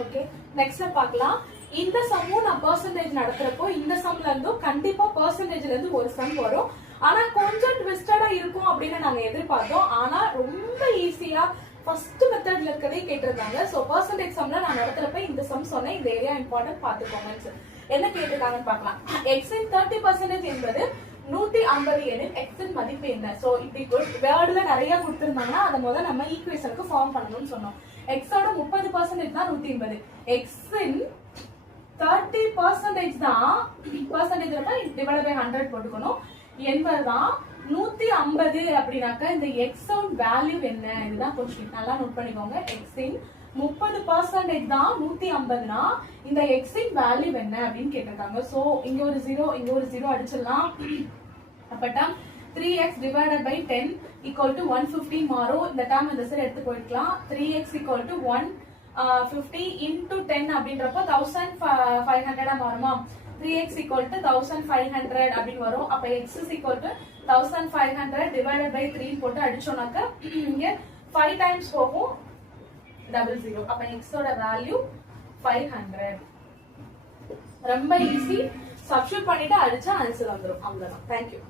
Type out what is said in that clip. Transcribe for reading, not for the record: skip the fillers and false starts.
Okay, next பார்க்கலாம். இந்த சம்மும் நான் பெர்சன்டேஜ் நடத்துறப்போ இந்த சம்ல இருந்தும் கண்டிப்பா பெர்சன்டேஜ்ல இருந்து ஒரு சம் வரும். ஆனா கொஞ்சம் ட்விஸ்டடா இருக்கும் அப்படின்னு நாங்க எதிர்பார்த்தோம். ஆனா ரொம்ப ஈஸியா ஃபர்ஸ்ட் மெத்தட்ல இருக்கதே கேட்டிருந்தாங்க. சோ பெர்சன்டேஜ் சம்ல நான் நடத்துறப்ப இந்த சம் சொன்னேன். இந்த ஏரியா இம்பார்ட்டன்ட் பாத்துக்கோங்க. என்ன கேட்டிருக்காங்கன்னு பார்க்கலாம். எக்ஸ் இன் 30% என்பது 150 எனில் எக்ஸ் இன் மதிப்பு என்ன? சோ இப்படி வேர்டுல நிறைய கொடுத்திருந்தாங்கன்னா அதை முதல்ல நம்ம ஈக்குவேஷனுக்கு ஃபார்ம் பண்ணணும்னு சொன்னோம். எக்ஸோட 30% தான் 150. எக்ஸ் இன் 30% தான் பெர்சன்டேஜ் டிவைட் பை 100 போட்டுக்கணும். என்பதுதான் 150 அப்படின்னாக்கா இந்த எக்ஸ் வேல்யூ என்ன? இதுதான் கொஸ்டின். நல்லா நோட் பண்ணிக்கோங்க. எக்ஸ் இன் 30% தான் 150னா இந்த எக்ஸ் இன் வேல்யூ என்ன அப்படின்னு கேட்டிருக்காங்க. சோ இங்க ஒரு 0 இங்க ஒரு 0 அடிச்சிடலாம். அப்பட்டா 3x divided by 10 equal to 150 மாறும். இந்த டேர்ம் இந்த சைடு எடுத்து போயிடலாம். 3x equal to 150 into 10 அப்படின்றப்ப 1500 மாறுமா? 3x equal to 1500 அப்படின்னு வரும். அப்ப x is equal to 1500 divided by 3 போட்டு அடிச்சோம்னாக்க இங்க 5 times போகும் 00. அப்ப x ஓட வேல்யூ 500. ரொம்ப ஈஸி. சப்ஸ்டிட்யூட் பண்ணிட்டு அடிச்சா ஆன்சர் வந்துரும். அவ்வளவுதான். Thank you.